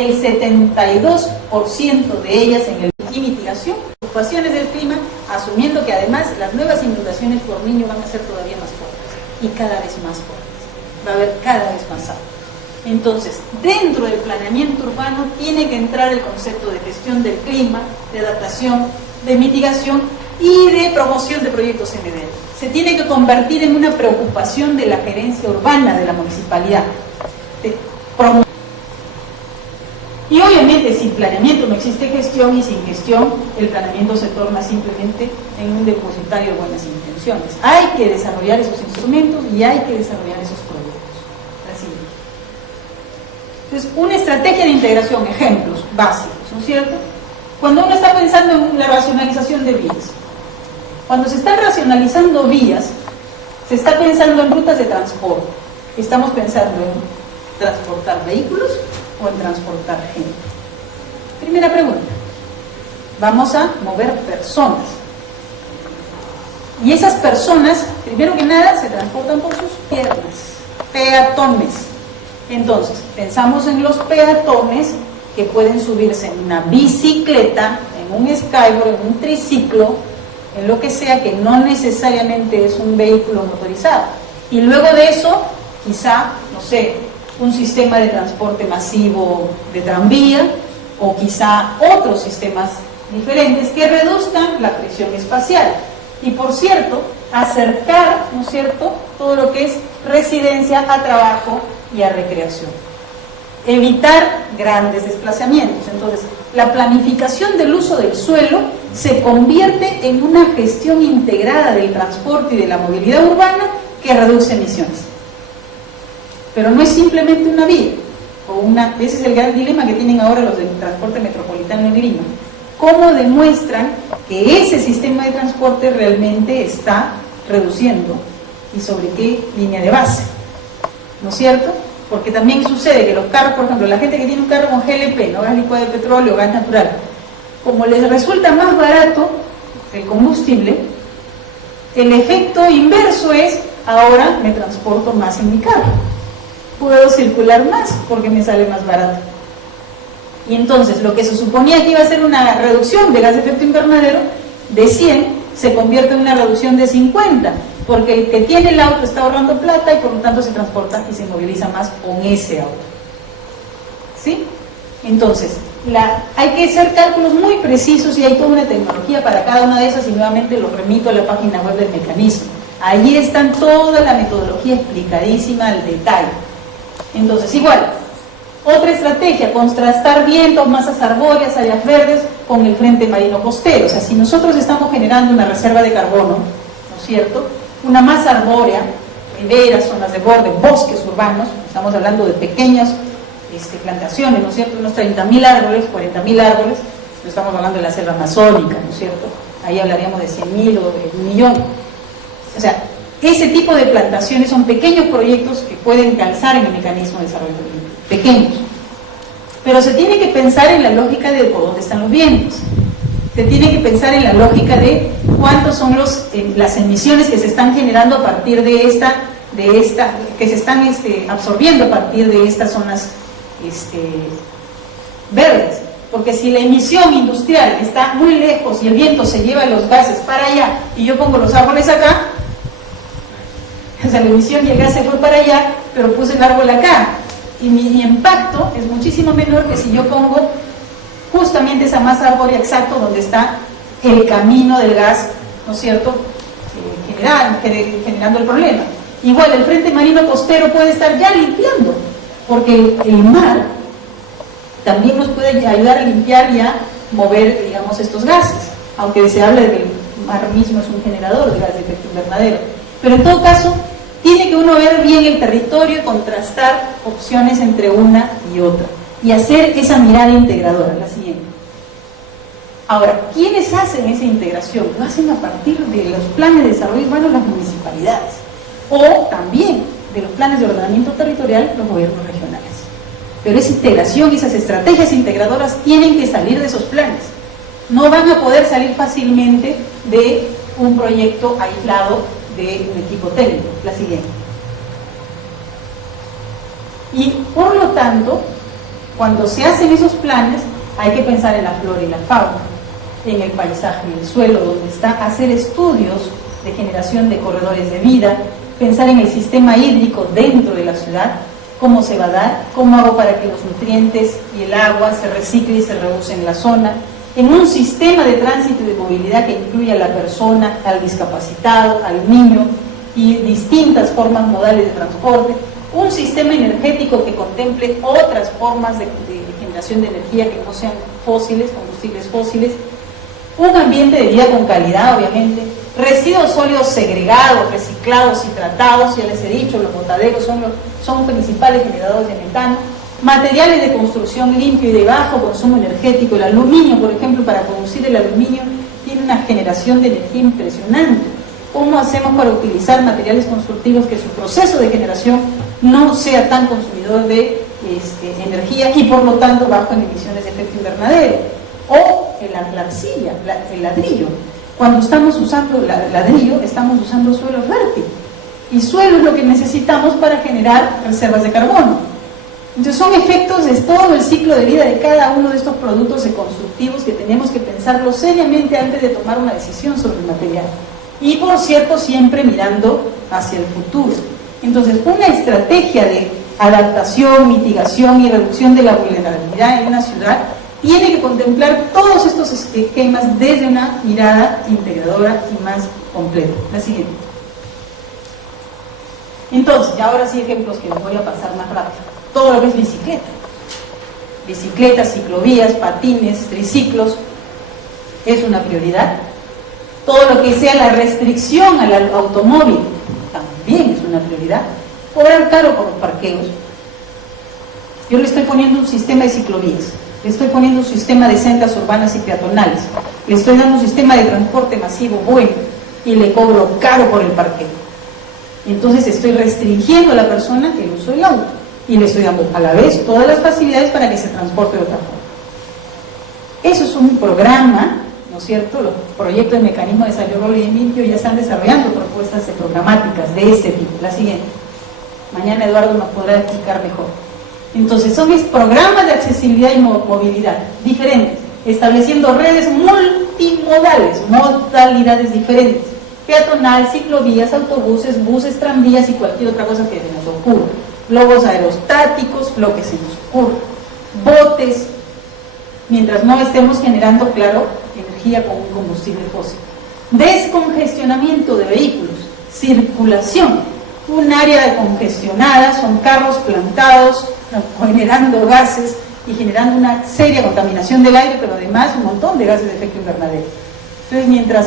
el 72% de ellas en el y mitigación, preocupaciones del clima, asumiendo que además las nuevas inundaciones por niño van a ser todavía más fuertes y cada vez más fuertes, va a haber cada vez más agua. Entonces, dentro del planeamiento urbano tiene que entrar el concepto de gestión del clima, de adaptación, de mitigación y de promoción de proyectos MDL. Se tiene que convertir en una preocupación de la gerencia urbana de la municipalidad. Y obviamente sin planeamiento no existe gestión, y sin gestión el planeamiento se torna simplemente en un depositario de buenas intenciones. Hay que desarrollar esos instrumentos y hay que desarrollar esos proyectos. Así. Entonces, una estrategia de integración, ejemplos básicos, ¿no es cierto? Cuando uno está pensando en la racionalización de vías, cuando se están racionalizando vías, se está pensando en rutas de transporte. Estamos pensando en transportar vehículos o en transportar gente. Primera pregunta. Vamos a mover personas. Y esas personas, primero que nada, se transportan por sus piernas, peatones. Entonces, pensamos en los peatones que pueden subirse en una bicicleta, en un skateboard, en un triciclo, en lo que sea, que no necesariamente es un vehículo motorizado. Y luego de eso, quizá, no sé, un sistema de transporte masivo de tranvía, o quizá otros sistemas diferentes que reduzcan la presión espacial. Y por cierto, acercar, ¿no es cierto?, todo lo que es residencia a trabajo y a recreación. Evitar grandes desplazamientos. Entonces, la planificación del uso del suelo se convierte en una gestión integrada del transporte y de la movilidad urbana que reduce emisiones. Pero no es simplemente una vía, ese es el gran dilema que tienen ahora los del transporte metropolitano en Lima. ¿Cómo demuestran que ese sistema de transporte realmente está reduciendo? ¿Y sobre qué línea de base? ¿No es cierto? Porque también sucede que los carros, por ejemplo, la gente que tiene un carro con GLP, ¿no?, gas licuado de petróleo, gas natural, como les resulta más barato el combustible, el efecto inverso es: ahora me transporto más en mi carro, puedo circular más porque me sale más barato. Y entonces lo que se suponía que iba a ser una reducción de gas de efecto invernadero de 100 se convierte en una reducción de 50, porque el que tiene el auto está ahorrando plata y por lo tanto se transporta y se moviliza más con ese auto. ¿Sí? Entonces, hay que hacer cálculos muy precisos y hay toda una tecnología para cada una de esas, y nuevamente los remito a la página web del mecanismo. Allí está toda la metodología explicadísima al detalle. Entonces, igual, otra estrategia: contrastar vientos, masas arbóreas, áreas verdes con el frente marino costero. O sea, si nosotros estamos generando una reserva de carbono, ¿no es cierto?, una masa arbórea, riberas, zonas de borde, bosques urbanos, estamos hablando de pequeñas plantaciones, ¿no es cierto?, unos 30.000 árboles, 40.000 árboles, no estamos hablando de la selva amazónica, ¿no es cierto?, ahí hablaríamos de 100.000 o de 1 millón. O sea, ese tipo de plantaciones son pequeños proyectos que pueden calzar en el mecanismo de desarrollo sostenible, pequeños. Pero se tiene que pensar en la lógica de por dónde están los vientos. Se tiene que pensar en la lógica de cuántos son las emisiones que se están generando a partir de que se están absorbiendo a partir de estas zonas verdes. Porque si la emisión industrial está muy lejos y el viento se lleva los gases para allá y yo pongo los árboles acá, o sea, la emisión y el gas se fue para allá, pero puse el árbol acá, y mi impacto es muchísimo menor que si yo pongo justamente esa masa arbórea exacto donde está el camino del gas, ¿no es cierto?, generando el problema. Igual el frente marino costero puede estar ya limpiando, porque el mar también nos puede ayudar a limpiar y a mover, digamos, estos gases, aunque se habla de que el mar mismo es un generador de gas de efecto invernadero. Pero en todo caso, tiene que uno ver bien el territorio y contrastar opciones entre una y otra, y hacer esa mirada integradora, la siguiente. Ahora, ¿quiénes hacen esa integración? Lo hacen a partir de los planes de desarrollo urbano, las municipalidades, o también de los planes de ordenamiento territorial, los gobiernos regionales. Pero esa integración, esas estrategias integradoras tienen que salir de esos planes. No van a poder salir fácilmente de un proyecto aislado de un equipo técnico. La siguiente. Y por lo tanto, cuando se hacen esos planes, hay que pensar en la flora y la fauna, en el paisaje y el suelo, donde está, hacer estudios de generación de corredores de vida, pensar en el sistema hídrico dentro de la ciudad, cómo se va a dar, cómo hago para que los nutrientes y el agua se recicle y se reuse en la zona, en un sistema de tránsito y de movilidad que incluya a la persona, al discapacitado, al niño y distintas formas modales de transporte, un sistema energético que contemple otras formas de generación de energía que no sean fósiles, combustibles fósiles, un ambiente de vida con calidad, obviamente, residuos sólidos segregados, reciclados y tratados, ya les he dicho, los botaderos son principales generadores de metano, materiales de construcción limpio y de bajo consumo energético, el aluminio, por ejemplo, para producir el aluminio tiene una generación de energía impresionante. ¿Cómo hacemos para utilizar materiales constructivos que su proceso de generación no sea tan consumidor de energía y por lo tanto bajo en emisiones de efecto invernadero? O la arcilla, el ladrillo. Cuando estamos usando ladrillo, estamos usando suelo fértil. Y suelo es lo que necesitamos para generar reservas de carbono. Entonces son efectos de todo el ciclo de vida de cada uno de estos productos constructivos que tenemos que pensarlo seriamente antes de tomar una decisión sobre el material. Y por cierto, siempre mirando hacia el futuro. Entonces, una estrategia de adaptación, mitigación y reducción de la vulnerabilidad en una ciudad tiene que contemplar todos estos esquemas desde una mirada integradora y más completa. La siguiente. Entonces, ahora sí ejemplos que les voy a pasar más rápido. Todo lo que es bicicleta. Bicicletas, ciclovías, patines, triciclos, es una prioridad. Todo lo que sea la restricción al automóvil también es una prioridad. Cobrar caro por los parqueos. Yo le estoy poniendo un sistema de ciclovías, le estoy poniendo un sistema de sendas urbanas y peatonales, le estoy dando un sistema de transporte masivo bueno y le cobro caro por el parqueo. Entonces estoy restringiendo a la persona el uso del auto y le estoy dando a la vez todas las facilidades para que se transporte de otra forma. Eso es un programa, ¿no es cierto? Los proyectos de mecanismo de desarrollo limpio ya están desarrollando propuestas programáticas de este tipo. La siguiente. Mañana Eduardo nos podrá explicar mejor. Entonces son mis programas de accesibilidad y movilidad diferentes, estableciendo redes multimodales, modalidades diferentes, peatonal, ciclovías, autobuses, buses, tranvías y cualquier otra cosa que se nos ocurra, globos aerostáticos, lo que se nos ocurra, botes, mientras no estemos generando, claro, energía con un combustible fósil. Descongestionamiento de vehículos, circulación, un área congestionada, son carros plantados, generando gases y generando una seria contaminación del aire, pero además un montón de gases de efecto invernadero. Entonces, mientras